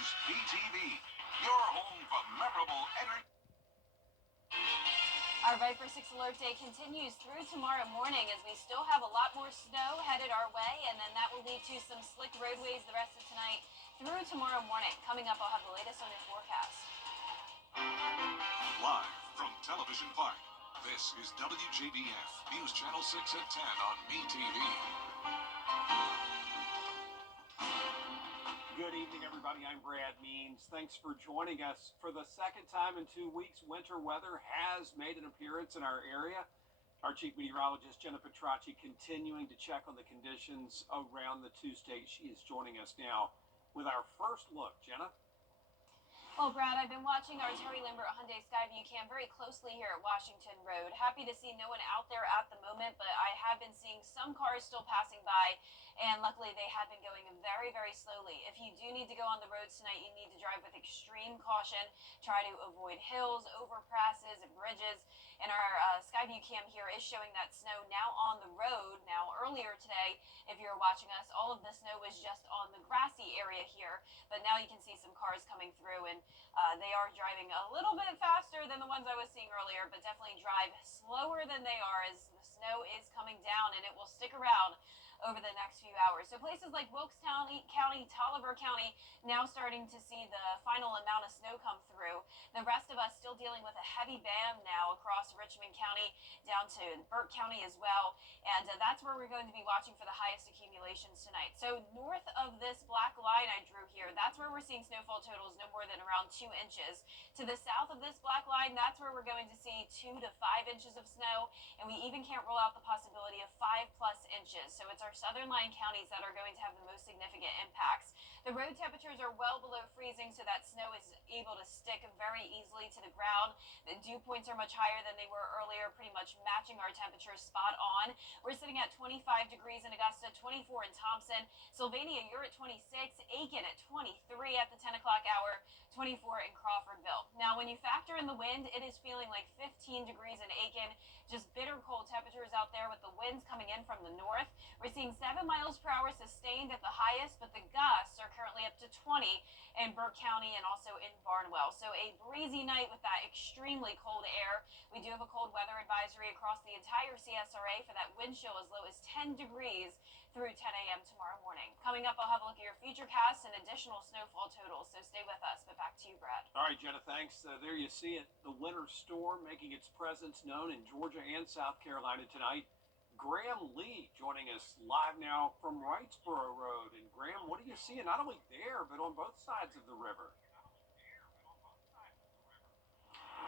is BTV, your home for memorable entertainment. Our Viper 6 Alert Day continues through tomorrow morning as we still have a lot more snow headed our way, and then that will lead to some slick roadways the rest of tonight through tomorrow morning. Coming up, I'll have the latest on your forecast. Live from Television Park, this is WJBF, News Channel 6 at 10 on BTV. Good evening, everybody. I'm Brad Means. Thanks for joining us. For the second time in 2 weeks, winter weather has made an appearance in our area. Our chief meteorologist, Jenna Petracci, continuing to check on the conditions around the two states. She is joining us now with our first look. Jenna? Well, Brad, I've been watching our Terry Lambert Hyundai Skyview cam very closely here at Washington Road. Happy to see no one out there at the moment, but I have been seeing some cars still passing by, and luckily they have been going very, very slowly. If you do need to go on the roads tonight, you need to drive with extreme caution. Try to avoid hills, overpasses, and bridges. And our Skyview cam here is showing that snow now on the road. Now, earlier today, if you're watching us, all of the snow was just on the grassy area here, but now you can see some cars coming through, and they are driving a little bit faster than the ones I was seeing earlier, but definitely drive slower than they are as the snow is coming down, and it will stick around over the next few hours. So places like Wilkes County, Taliaferro County, now starting to see the final amount of snow come through. The rest of us still dealing with a heavy band now across Richmond County, down to Burke County as well. And that's where we're going to be watching for the highest accumulations tonight. So north of this black line I drew here, that's where we're seeing snowfall totals no more than around 2 inches. To the south of this black line, that's where we're going to see 2 to 5 inches of snow. And we even can't rule out the possibility of 5+ inches. So it's our southern line counties that are going to have the most significant impacts. The road temperatures are well below freezing, so that snow is able to stick very easily to the ground. The dew points are much higher than they were earlier, pretty much matching our temperatures spot on. We're sitting at 25 degrees in Augusta, 24 in Thompson. Sylvania, you're at 26. Aiken at 23 at the 10 o'clock hour, 24 in Crawfordville. Now, when you factor in the wind, it is feeling like 15 degrees in Aiken. Just bitter cold temperatures out there with the winds coming in from the north. We're seeing 7 miles per hour sustained at the highest, but the gusts are currently up to 20 in Burke County and also in Barnwell. So a breezy night with that extremely cold air. We do have a cold weather advisory across the entire CSRA for that wind chill as low as 10 degrees through 10 a.m. tomorrow morning. Coming up, I'll have a look at your futurecasts and additional snowfall totals, so stay with us. But back to you, Brad. All right, Jenna, thanks. There you see it. The winter storm making its presence known in Georgia and South Carolina tonight. Graham Lee joining us live now from Wrightsboro Road. And Graham, what are you seeing not only there, but on both sides of the river?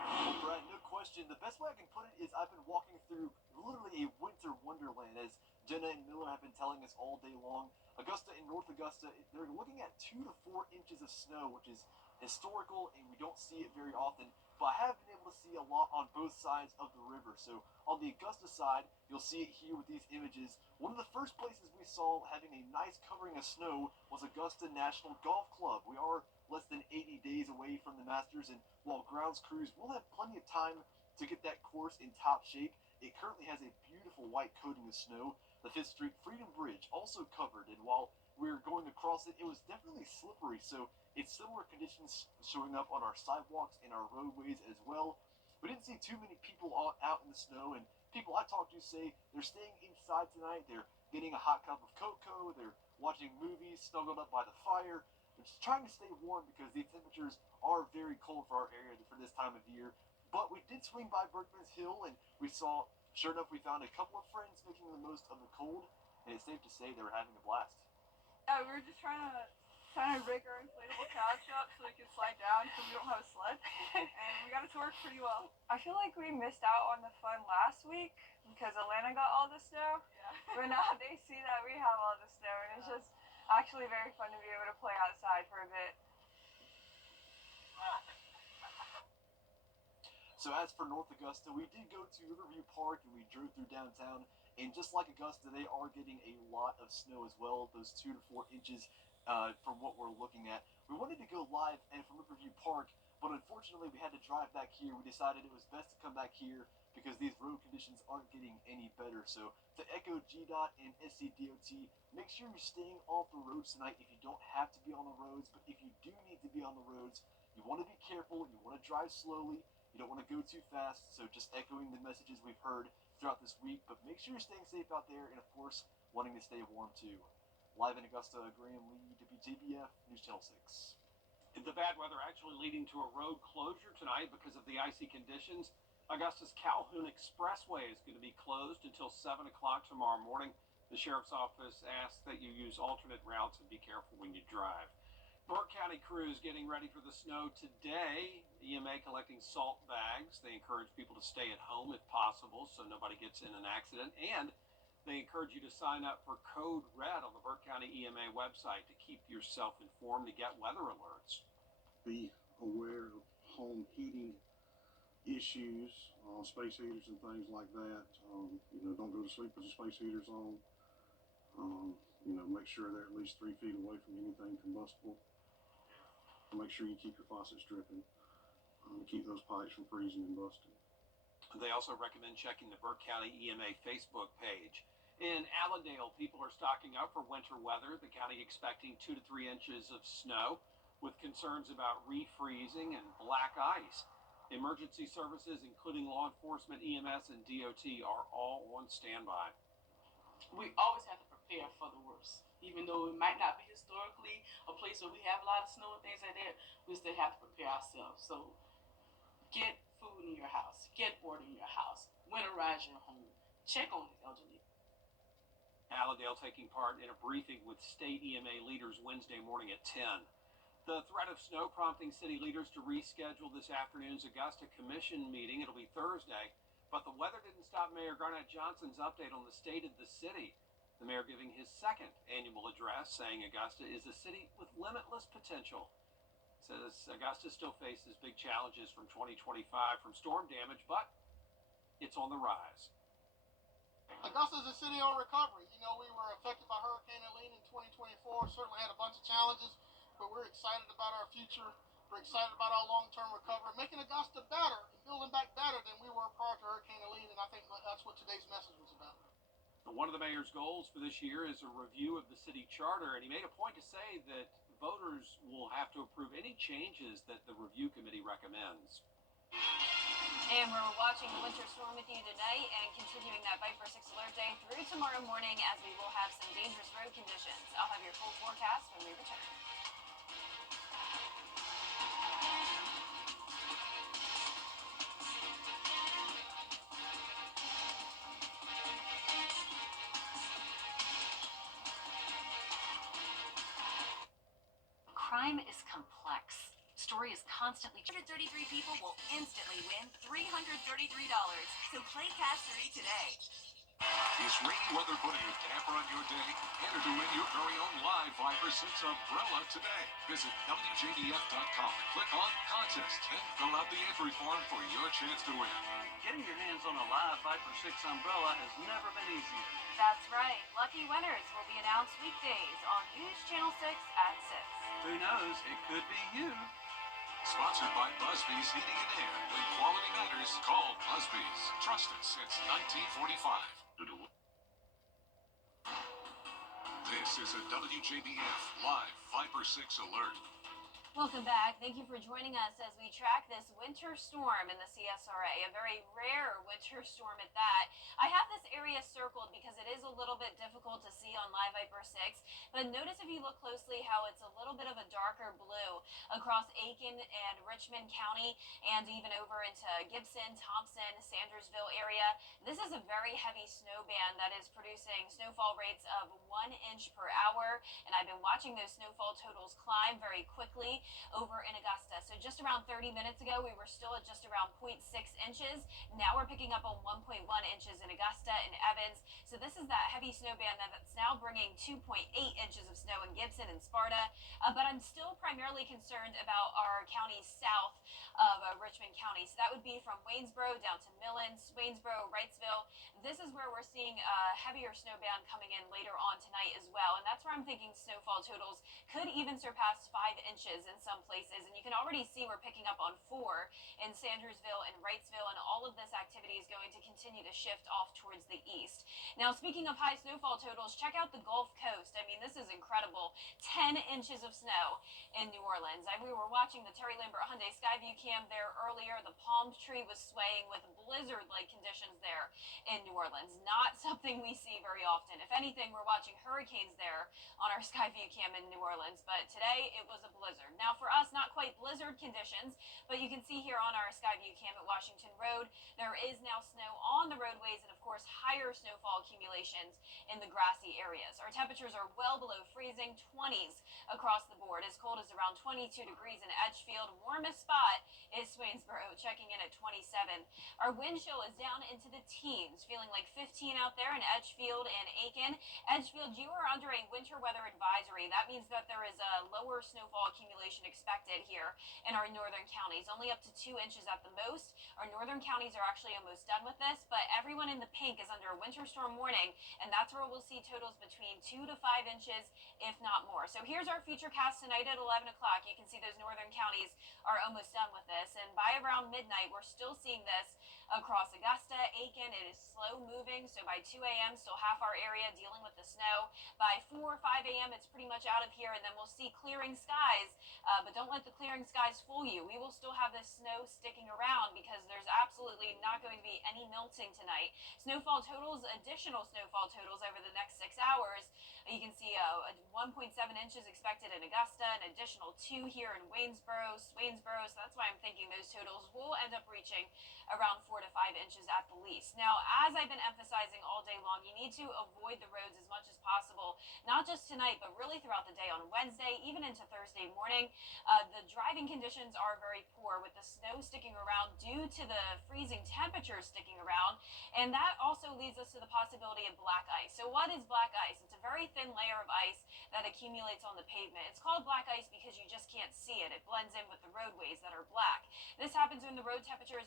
Well, Brad, no question. The best way I can put it is I've been walking through literally a winter wonderland, as Jenna and Miller have been telling us all day long. Augusta and North Augusta, they're looking at 2 to 4 inches of snow, which is historical, and we don't see it very often. But I have been able to see a lot on both sides of the river. So on the Augusta side, you'll see it here with these images. One of the first places we saw having a nice covering of snow was Augusta National Golf Club. We are less than 80 days away from the Masters, and while grounds crews will have plenty of time to get that course in top shape, it currently has a beautiful white coating of snow. The 5th Street Freedom Bridge also covered, and while we were going across it, it was definitely slippery, so it's similar conditions showing up on our sidewalks and our roadways as well. We didn't see too many people out in the snow, and people I talked to say they're staying inside tonight. They're getting a hot cup of cocoa, they're watching movies, snuggled up by the fire. They're just trying to stay warm because the temperatures are very cold for our area for this time of year. But we did swing by Berkman's Hill, and we saw, sure enough, we found a couple of friends making the most of the cold, and it's safe to say they were having a blast. Yeah, we were just trying to rig our inflatable couch up so we could slide down because we don't have a sled, and we got it to work pretty well. I feel like we missed out on the fun last week because Atlanta got all the snow, but now they see that we have all the snow, and it's just actually very fun to be able to play outside for a bit. So as for North Augusta, we did go to Riverview Park and we drove through downtown, and just like Augusta, they are getting a lot of snow as well, those 2 to 4 inches from what we're looking at. We wanted to go live and from Riverview Park, but unfortunately we had to drive back here. We decided it was best to come back here because these road conditions aren't getting any better. So to echo GDOT and SCDOT, make sure you're staying off the roads tonight if you don't have to be on the roads. But if you do need to be on the roads, you want to be careful, you want to drive slowly, you don't want to go too fast. So just echoing the messages we've heard throughout this week, but make sure you're staying safe out there and of course wanting to stay warm too. Live in Augusta, Graham Lee, WJBF, News Channel 6. The bad weather actually leading to a road closure tonight because of the icy conditions. Augusta's Calhoun Expressway is going to be closed until 7 o'clock tomorrow morning. The sheriff's office asks that you use alternate routes and be careful when you drive. Burke County crews getting ready for the snow today. EMA collecting salt bags. They encourage people to stay at home if possible so nobody gets in an accident. And they encourage you to sign up for Code Red on the Burke County EMA website to keep yourself informed to get weather alerts. Be aware of home heating issues, space heaters and things like that. Don't go to sleep with your space heaters on. Make sure they're at least 3 feet away from anything combustible. Make sure you keep your faucets dripping. Keep those pipes from freezing and busting. They also recommend checking the Burke County EMA Facebook page. In Allendale, people are stocking up for winter weather. The county expecting 2 to 3 inches of snow with concerns about refreezing and black ice. Emergency services, including law enforcement, EMS, and DOT, are all on standby. We always have to prepare for the worst. Even though it might not be historically a place where we have a lot of snow and things like that, we still have to prepare ourselves. So get food in your house, get water in your house, winterize your home, check on the elderly. Allendale taking part in a briefing with state EMA leaders Wednesday morning at 10. The threat of snow prompting city leaders to reschedule this afternoon's Augusta Commission meeting. It'll be Thursday, but the weather didn't stop Mayor Garnett Johnson's update on the state of the city. The mayor giving his second annual address, saying Augusta is a city with limitless potential. Says Augusta still faces big challenges from 2025 from storm damage, but it's on the rise. Augusta is a city on recovery. We were affected by Hurricane Helene in 2024, certainly had a bunch of challenges, but we're excited about our future. We're excited about our long-term recovery, making Augusta better and building back better than we were prior to Hurricane Helene, and I think that's what today's message was about. One of the mayor's goals for this year is a review of the city charter, and he made a point to say that voters will have to approve any changes that the review committee recommends. And we're watching the winter storm with you tonight and continuing that Viper 6 alert day through tomorrow morning as we will have some dangerous road conditions. I'll have your full forecast when we return. Crime is complex. Story is constantly. 133 people will instantly win $333. So play Cash 3 today. Is rainy weather putting a damper on your day? Enter to win your very own live Viper 6 umbrella today. Visit WJBF.com and click on Contest and fill out the entry form for your chance to win. Getting your hands on a live Viper 6 umbrella has never been easier. That's right. Lucky winners will be announced weekdays on News Channel 6 at 6. Who knows? It could be you. Sponsored by Busby's Heating and Air. When quality matters, call Busby's. Trusted since 1945. This is a WJBF Live Viper 6 alert. Welcome back. Thank you for joining us as we track this winter storm in the CSRA, a very rare winter storm at that. I have this area circled because it is a little bit difficult to see on Live Viper 6, but notice if you look closely how it's a little bit of a darker blue across Aiken and Richmond County and even over into Gibson, Thompson, Sandersville area. This is a very heavy snow band that is producing snowfall rates of 1 inch per hour, and I've been watching those snowfall totals climb very quickly over in Augusta. So just around 30 minutes ago, we were still at just around 0.6 inches. Now we're picking up on 1.1 inches in Augusta and Evans. So this is that heavy snow band that's now bringing 2.8 inches of snow in Gibson and Sparta, but I'm still primarily concerned about our counties south of Richmond County. So that would be from Waynesboro down to Millen, Waynesboro, Wrightsville. This is where we're seeing heavier snow band coming in later on tonight as well. And that's where I'm thinking snowfall totals could even surpass 5 inches in some places. And you can already see we're picking up on 4 in Sandersville and Wrightsville. And all of this activity is going to continue to shift off towards the east. Now, speaking of high snowfall totals, check out the Gulf Coast. I mean, this is incredible. 10 inches of snow in New Orleans. We were watching the Terry Lambert Hyundai Skyview cam there earlier. The palm tree was swaying with blizzard-like conditions there in New Orleans. Not something we see very often. If anything, we're watching hurricanes there on our Skyview cam in New Orleans, but today it was a blizzard. Now for us, not quite blizzard conditions, but you can see here on our Skyview cam at Washington Road, there is now snow on the roadways and of course higher snowfall accumulations in the grassy areas. Our temperatures are well below freezing, 20s across the board, as cold as around 22 degrees in Edgefield. Warmest spot is Swainsboro, checking in at 27. Our wind chill is down into the teens, feeling like 15 out there in Edgefield and Aiken. Edgefield, you are under a winter weather advisory. That means that there is a lower snowfall accumulation expected here in our northern counties, only up to 2 inches at the most. Our northern counties are actually almost done with this, but everyone in the pink is under a winter storm warning, and that's where we'll see totals between 2 to 5 inches, if not more. So here's our future cast tonight at 11 o'clock. You can see those northern counties are almost done with this, and by around midnight, we're still seeing this across Augusta, Aiken. It is slow moving, so by 2 a.m., still half our area dealing with the snow. By 4 or 5 a.m., it's pretty much out of here, and then we'll see clearing skies, but don't let the clearing skies fool you. We will still have this snow sticking around because there's absolutely not going to be any melting tonight. Snowfall totals, additional snowfall totals over the next 6 hours. You can see 1.7 inches expected in Augusta, an additional 2 here in Swainsboro, so that's why I'm thinking those totals will end up reaching around 4 to 5 inches at the least. Now, as I've been emphasizing all day long, you need to avoid the roads as much as possible, not just tonight, but really throughout the day on Wednesday, even into Thursday morning. The driving conditions are very poor with the snow sticking around due to the freezing temperatures sticking around, and that also leads us to the possibility of black ice. So what is black ice? It's a very thin layer of ice that accumulates on the pavement. It's called black ice because you just can't see it. It blends in with the roadways that are black. This happens when the road temperature is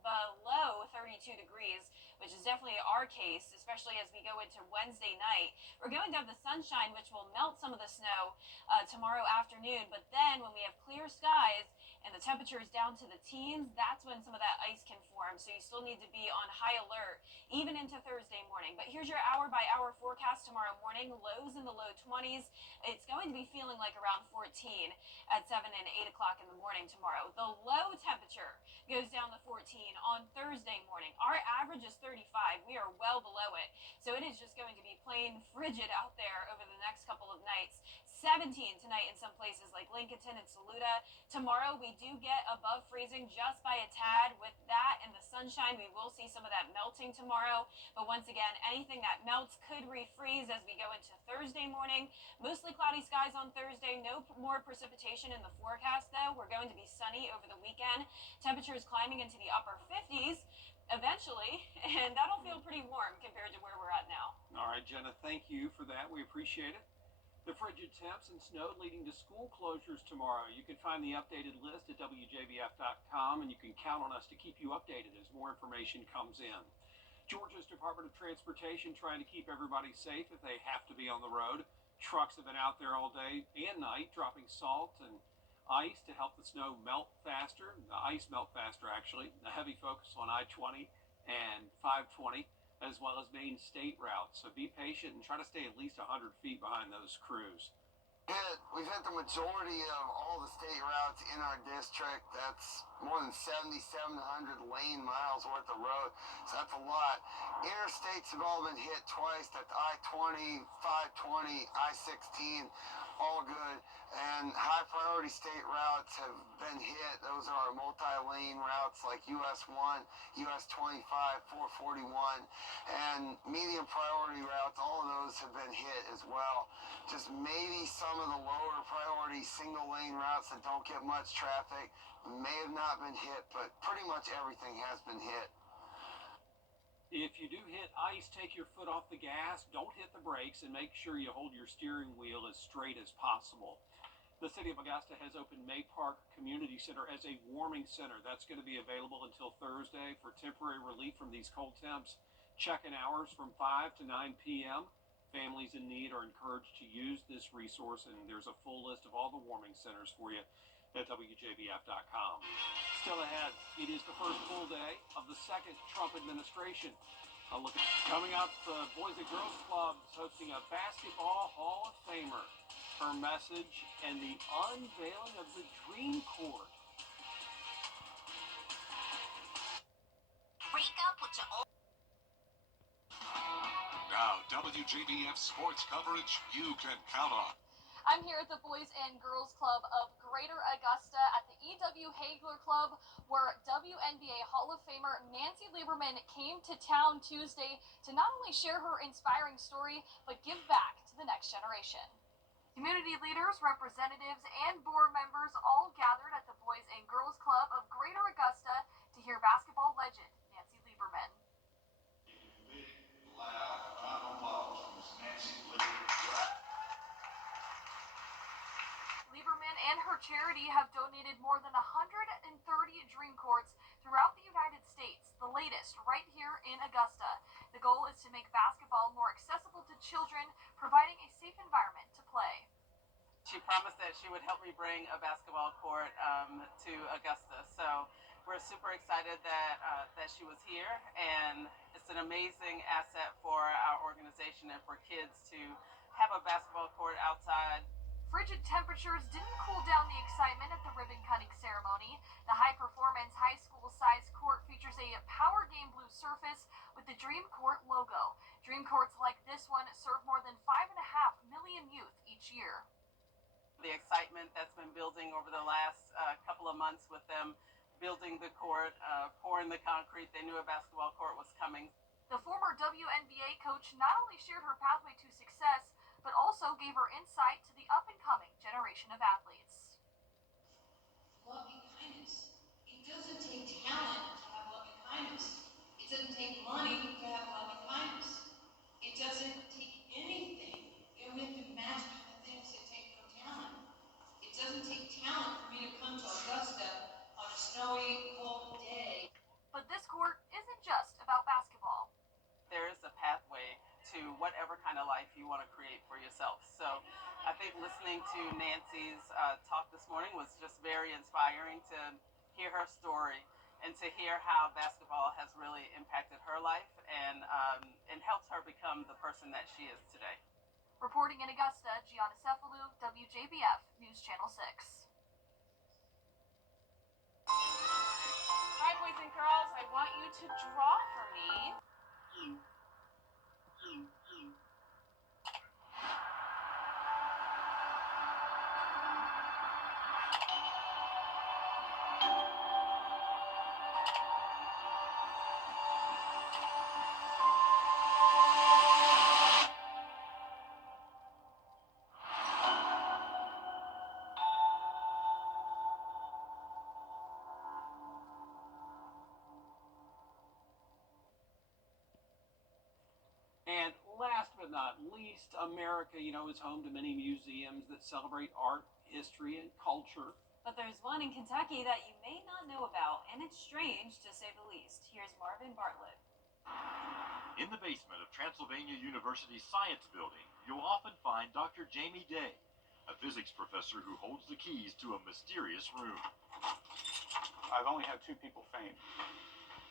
below 32 degrees, which is definitely our case, especially as we go into Wednesday night. We're going to have the sunshine, which will melt some of the snow tomorrow afternoon, but then when we have clear skies and the temperature is down to the teens, that's when some of that ice can form. So you still need to be on high alert even into Thursday morning. But here's your hour-by-hour forecast tomorrow morning. Lows in the low 20s. It's going to be feeling like around 14 at 7 and 8 o'clock in the morning tomorrow. The low temperature goes down to 14 on Thursday morning. Our average is 35. We are well below it. So it is just going to be plain frigid out there over the next couple of nights. 17 tonight in some places like Lincolnton and Saluda. Tomorrow we do get above freezing just by a tad. With that and the sunshine, we will see some of that melting tomorrow. But once again, anything that melts could refreeze as we go into Thursday morning. Mostly cloudy skies on Thursday. No more precipitation in the forecast though. We're going to be sunny over the weekend. Temperatures climbing into the upper 50s eventually, and that'll feel pretty warm compared to where we're at now. All right, Jenna, thank you for that. We appreciate it. The frigid temps and snow leading to school closures tomorrow. You can find the updated list at WJBF.com, and you can count on us to keep you updated as more information comes in. Georgia's Department of Transportation trying to keep everybody safe if they have to be on the road. Trucks have been out there all day and night dropping salt and ice to help the snow melt faster, the ice melt faster actually. A heavy focus on I-20 and 520. As well as main state routes. So be patient and try to stay at least 100 feet behind those crews. We've hit the majority of all the state routes in our district. That's more than 7,700 lane miles worth of road. So that's a lot. Interstates have all been hit twice. That's I-20, 520, I-16, all good. And high priority state routes have been hit. Those are our multi-lane routes like US 1, US 25, 441, and medium priority routes. All of those have been hit as well. Just maybe some of the lower priority single lane routes that don't get much traffic may have not been hit, but pretty much everything has been hit. If you do hit ice, take your foot off the gas, don't hit the brakes, and make sure you hold your steering wheel as straight as possible. The City of Augusta has opened May Park Community Center as a warming center. That's going to be available until Thursday for temporary relief from these cold temps. Check-in hours from 5 to 9 p.m. Families in need are encouraged to use this resource, and there's a full list of all the warming centers for you at WJBF.com. Still ahead, it is the first full day of the second Trump administration. A look at coming up, the Boys and Girls Club's hosting a basketball Hall of Famer. Her message and the unveiling of the Dream Court. Break up with your old. Now, WJBF sports coverage you can count on. I'm here at the Boys and Girls Club of Greater Augusta at the E.W. Hagler Club, where WNBA Hall of Famer Nancy Lieberman came to town Tuesday to not only share her inspiring story, but give back to the next generation. Community leaders, representatives, and board members all gathered at the Boys and Girls Club of Greater Augusta to hear basketball legend Nancy Lieberman. Big, loud round of applause for Miss Nancy Lieberman. Lieberman and her charity have donated more than 130 dream courts throughout the United States, the latest right here in Augusta. The goal is to make basketball more accessible to children, providing a safe environment to play. She promised that she would help me bring a basketball court to Augusta. So we're super excited that she was here, and it's an amazing asset for our organization and for kids to have a basketball court outside. Frigid temperatures didn't cool down the excitement at the ribbon-cutting ceremony. The high-performance high school-sized court features a Power Game blue surface with the Dream Court logo. Dream courts like this one serve more than 5.5 million youth each year. The excitement that's been building over the last couple of months with them building the court, pouring the concrete, they knew a basketball court was coming. The former WNBA coach not only shared her pathway to success, but also gave her insight to the up-and-coming generation of athletes. Loving kindness. It doesn't take talent to have loving kindness. It doesn't take money to have loving kindness. It doesn't take anything. You don't have to master the things that take no talent. It doesn't take talent for me to come to Augusta on a snowy, cold day. But this court isn't just about basketball. There is a pathway to whatever kind of life you want to create for yourself. So I think listening to Nancy's talk this morning was just very inspiring to hear her story and to hear how basketball has really impacted her life and helped her become the person that she is today. Reporting in Augusta, Gianna Cephalou, WJBF News Channel 6. All right, boys and girls, I want you to draw for me. And last but not least, America, is home to many museums that celebrate art, history, and culture. But there's one in Kentucky that you may not know about, and it's strange to say the least. Here's Marvin Bartlett. In the basement of Transylvania University's Science Building, you'll often find Dr. Jamie Day, a physics professor who holds the keys to a mysterious room. I've only had 2 people faint.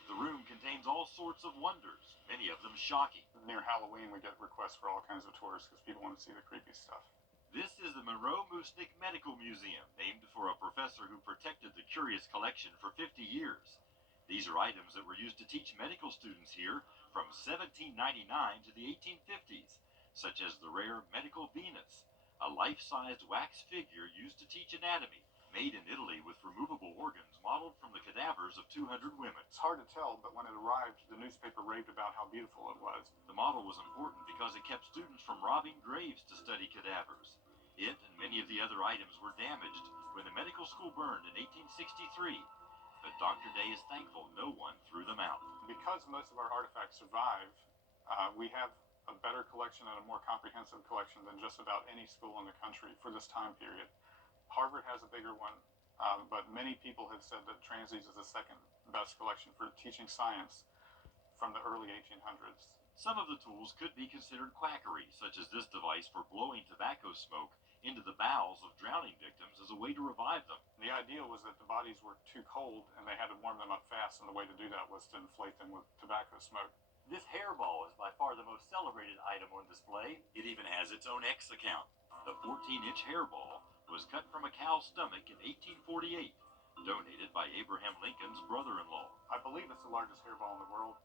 The room contains all sorts of wonders, many of them shocking. Near Halloween, we get requests for all kinds of tours because people want to see the creepy stuff. This is the Monroe Musnick Medical Museum, named for a professor who protected the curious collection for 50 years. These are items that were used to teach medical students here from 1799 to the 1850s, such as the rare medical Venus, a life-sized wax figure used to teach anatomy, made in Italy with removable organs modeled from the cadavers of 200 women. It's hard to tell, but when it arrived, the newspaper raved about how beautiful it was. The model was important because it kept students from robbing graves to study cadavers. It and many of the other items were damaged when the medical school burned in 1863. but Dr. Day is thankful no one threw them out. Because most of our artifacts survive, we have a better collection and a more comprehensive collection than just about any school in the country for this time period. Harvard has a bigger one, but many people have said that Transie's is the second best collection for teaching science from the early 1800s. Some of the tools could be considered quackery, such as this device for blowing tobacco smoke into the bowels of drowning victims as a way to revive them. The idea was that the bodies were too cold and they had to warm them up fast, and the way to do that was to inflate them with tobacco smoke. This hairball is by far the most celebrated item on display. It even has its own X account. The 14-inch hairball was cut from a cow's stomach in 1848, donated by Abraham Lincoln's brother-in-law. I believe it's the largest hairball in the world.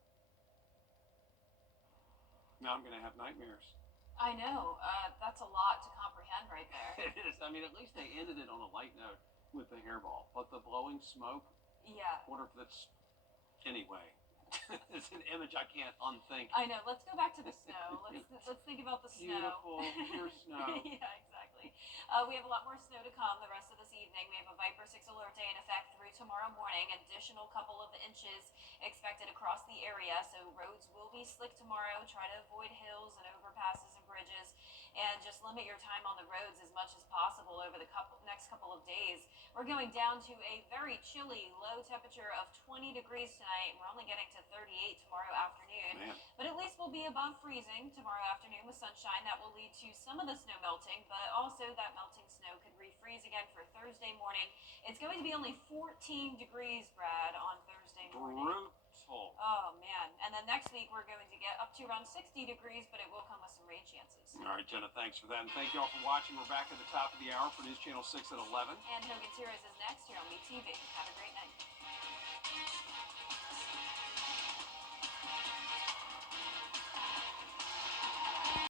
Now I'm going to have nightmares. I know. That's a lot to comprehend right there. It is. I mean, at least they ended it on a light note with the hairball. But the blowing smoke, Yeah. wonder if that's... Anyway, it's an image I can't unthink. I know. Let's go back to the snow. Let's think about the snow. Beautiful, pure snow. Yeah, exactly. We have a lot more snow to come the rest of this evening. We have a Viper 6 alert day in effect through tomorrow morning. Additional couple of inches expected across the area, so roads will be slick tomorrow. Try to avoid hills and overpasses and bridges, and just limit your time on the roads as much as possible over the next couple of days. We're going down to a very chilly low temperature of 20 degrees tonight, and we're only getting to 38 tomorrow afternoon. Man. But at least we'll be above freezing tomorrow afternoon with sunshine. That will lead to some of the snow melting, but also that melting snow could refreeze again for Thursday morning. It's going to be only 14 degrees, Brad, on Thursday morning. Brutal. Oh, man. And then next week we're going to get up to around 60 degrees, but it will come with some rain chances. All right, Jenna, thanks for that. And thank you all for watching. We're back at the top of the hour for News Channel 6 at 11. And Hogan's Heroes is next here on WTV. Have a great